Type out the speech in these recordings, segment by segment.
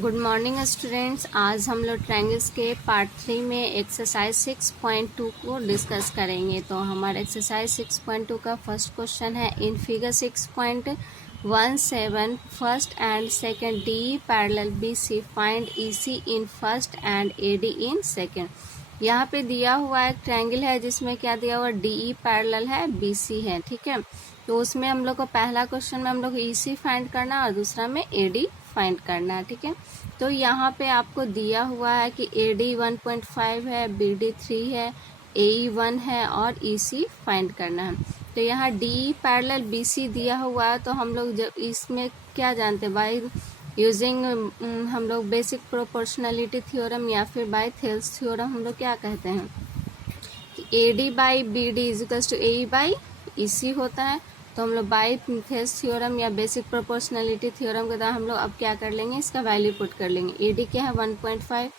Good morning students. आज हम लोग ट्रायंगल्स के पार्ट 3 में एक्सरसाइज 6.2 को डिस्कस करेंगे। तो हमारा एक्सरसाइज 6.2 का फर्स्ट क्वेश्चन है, in figure 6.17 first and second D parallel BC find EC in first and AD in second. यहाँ पे दिया हुआ एक ट्रायंगल है जिसमें क्या दिया हुआ, DE पैरेलल है, BC है, ठीक है। तो उसमें हम लोग को पहला क्वेश्चन में हम लोग EC फाइंड करना और दूसरा में AD फाइंड करना है, ठीक है। तो यहाँ पे आपको दिया हुआ है कि AD 1.5 है, BD 3 है, AE 1 है और EC फाइंड करना है। तो यहाँ DE पैरेलल BC दिया हुआ है, तो हम लोग जब इसमें क्या जानते हैं, बाय यूजिंग हम लोग बेसिक प्रोपोर्शनलिटी थ्योरम या फिर बाय थेल्स थ्योरम हम लोग क्या कहते हैं कि AD by BD equals to AE by EC होता है। तो हम लोग बाय थेल्स थ्योरम या बेसिक प्रोपोर्शनलिटी थ्योरम के द्वारा हम लोग अब क्या कर लेंगे, इसका वैल्यू पुट कर लेंगे। AD क्या है 1.5,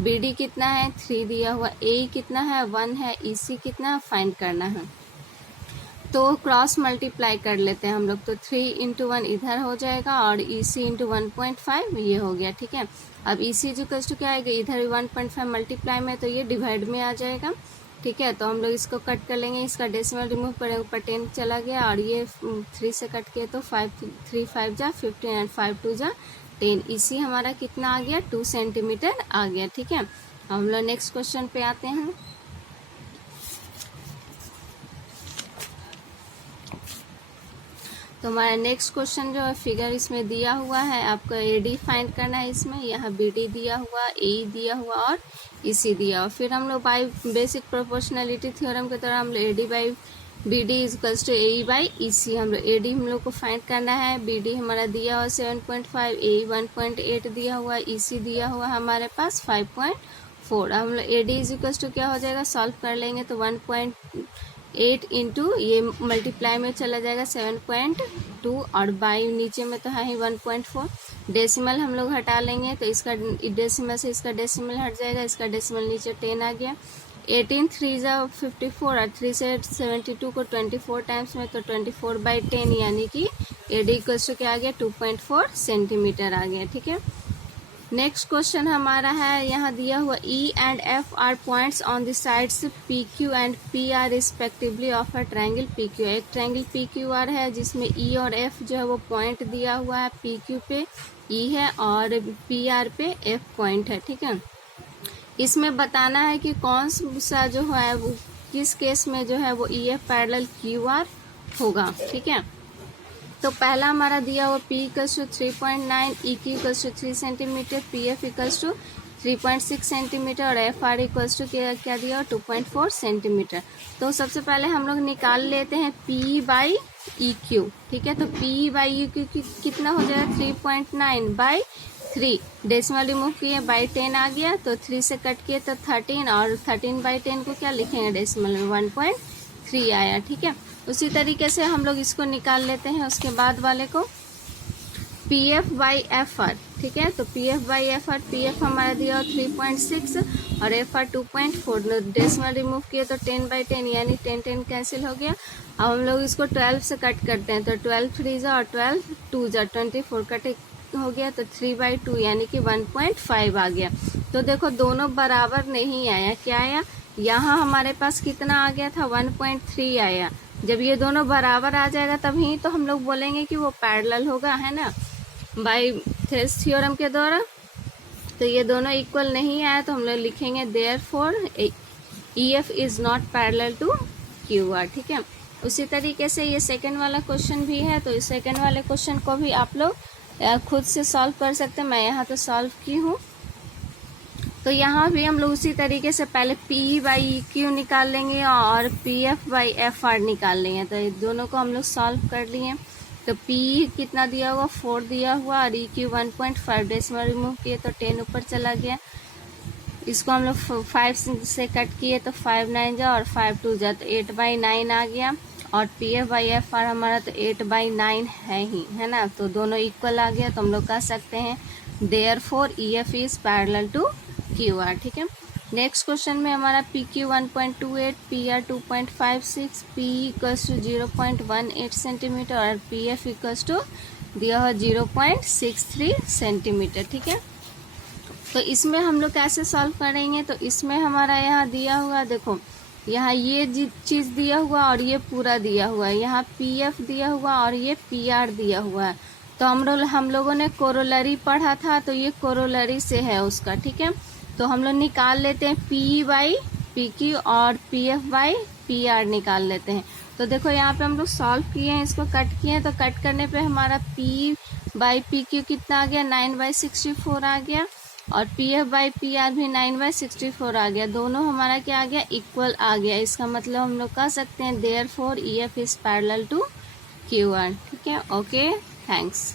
BD कितना है 3 दिया हुआ, AE कितना है 1 है, EC कितना फाइंड करना है। तो क्रॉस मल्टीप्लाई कर लेते हैं हम लोग। तो 3 इंटू 1 इधर हो जाएगा और EC इंटू 1.5 ये हो गया, ठीक है। अब EC इक्वल्स टू क्या आएगा, इधर भी 1.5 मल्टीप्लाई में तो ये डिवाइड में आ जाएगा, ठीक है। तो हम लोग इसको कट कर लेंगे, इसका डेसिमल रिमूव करेंगे, ऊपर 10 चला गया और ये 3 से कट किया तो 5 3 5 जा 15 एंड 5 2 जा 10। EC हमारा कितना आ गया, 2 सेंटीमीटर आ गया, ठीक है। हम लोग नेक्स्ट क्वेश्चन पे आते हैं। तो हमारा नेक्स्ट क्वेश्चन जो है, फिगर इसमें दिया हुआ है, आपको AD फाइंड करना है। इसमें यहाँ BD दिया हुआ, AE दिया हुआ और EC दिया हुआ। फिर हम लोग बाय बेसिक प्रोपोर्शनलिटी थ्योरम के द्वारा हम लोग AD by BD equals to AE by EC, हम लोग AD हम लोग को फाइंड करना है। BD हमारा दिया हुआ 7.5, AE 1.8 दिया हुआ, EC दिया हुआ हमारे पास 5.4। हम लोग AD इक्वल्स टू क्या हो जाएगा, सॉल्व कर लेंगे तो 1.8 इंटू ये मल्टीप्लाई में चला जाएगा 7.2 और बाई नीचे में तो है ही 1.4। डेसिमल हम लोग हटा लेंगे तो इसका डेसिमल से इसका डेसिमल हट जाएगा, इसका डेसिमल नीचे 10 आ गया। 18 3 जा 54 और 3 से 72 को 24 टाइम्स में तो 24/10 यानी कि AD इक्वल्स टू क्या आ गया, 2.4 सेंटीमीटर आ गया, ठीक है। नेक्स्ट क्वेश्चन हमारा है, यहाँ दिया हुआ E and F are points on the sides PQ and PR respectively of a triangle PQ। एक ट्रायंगल PQR है जिसमें E और F जो है वो पॉइंट दिया हुआ है, PQ पे E है और PR पे F पॉइंट है, ठीक है। इसमें बताना है कि कौन सा जो है वो किस केस में जो है वो EF पैरेलल QR होगा, ठीक है। तो पहला हमारा दिया हुआ P equals to 3.9, EQ equals to 3 centimetre, PF equals to 3.6 centimetre और FR इक्वल्स टू क्या दिया हुआ 2.4 सेंटीमीटर। तो सबसे पहले हम लोग निकाल लेते हैं P बाई EQ, ठीक है। तो P बाई EQ कितना हो जाएगा, 3.9 बाई 3, डेसिमल रिमूव किए बाई 10 आ गया, तो 3 से कट किए तो 13 और 13/10 को क्या लिखेंगे डेसिमल में 1.3 आया, ठीक है। उसी तरीके से हम लोग इसको निकाल लेते हैं उसके बाद वाले को, PF बाई FR, ठीक है। तो PF बाई FR, PF हमारा दिया 3.6 और FR 2.4, डेसिमल रिमूव किए तो 10/10 यानी 10 कैंसिल हो गया। अब हम लोग इसको 12 से कट करते हैं तो 12 3 जा और 12 2 जा 24 कट हो गया तो 3/2 यानी कि 1.5 आ गया। तो देखो दोनों बराबर नहीं आया, क्या आया, यहाँ हमारे पास कितना आ गया था 1.3 आया। जब ये दोनों बराबर आ जाएगा तभी तो हम लोग बोलेंगे कि वो पैरेलल होगा, है ना, बाय थेल्स थ्योरम के द्वारा। तो ये दोनों इक्वल नहीं आया तो हम लोग लिखेंगे therefore EF is not parallel to QR, ठीक है। उसी तरीके से ये सेकंड वाला क्वेश्चन भी है, तो इस सेकंड वाले क्वेश्चन को भी आप लोग खुद से सॉल्व कर सकते हैं। मैं यहाँ तो सॉल्व की हूँ। तो यहाँ भी हम लोग उसी तरीके से पहले P बाई EQ निकाल लेंगे और PF बाई FR निकाल लेंगे। तो ये दोनों को हम लोग सॉल्व कर लिए। तो P कितना दिया हुआ 4 दिया हुआ और EQ 1.5, डेसिमल रिमूव किए तो 10 ऊपर चला गया। इसको हम लोग 5 से कट किए तो 5 9 जा और 5 2 जा तो 8/9 आ गया और PF बाई FR हमारा तो 8/9 है ही, है ना। तो दोनों इक्वल आ गया तो हम लोग कह सकते हैं therefore EF is parallel to QR, ठीक है। नेक्स्ट क्वेश्चन में हमारा PQ 1.28, PR 2.56, PE equals to 0.18 centimetre और PF इक्वल्स टू दिया हुआ 0.63 सेंटीमीटर। ठीक है, तो इसमें हम लोग कैसे सॉल्व करेंगे, तो इसमें हमारा यहाँ दिया हुआ, देखो यहाँ ये चीज दिया हुआ और ये पूरा दिया हुआ है, यहाँ PF दिया हुआ और ये PR दिया हुआ है। तो हम लोगों ने कोरोलरी पढ़ा था, तो ये कोरोलरी से है उसका। ठीक है, तो हम लोग निकाल लेते हैं PE बाई PQ और PF बाई PR निकाल लेते हैं। तो देखो यहाँ पे हम लोग सॉल्व किए हैं, इसको कट किए हैं, तो कट करने पे हमारा PE बाई PQ कितना आ गया, 9/64 आ गया, और PF बाई PR भी 9/64 आ गया। दोनों हमारा क्या आ गया, इक्वल आ गया। इसका मतलब हम लोग कह सकते हैं therefore EF is parallel to QR। ठीक है, ओके, थैंक्स।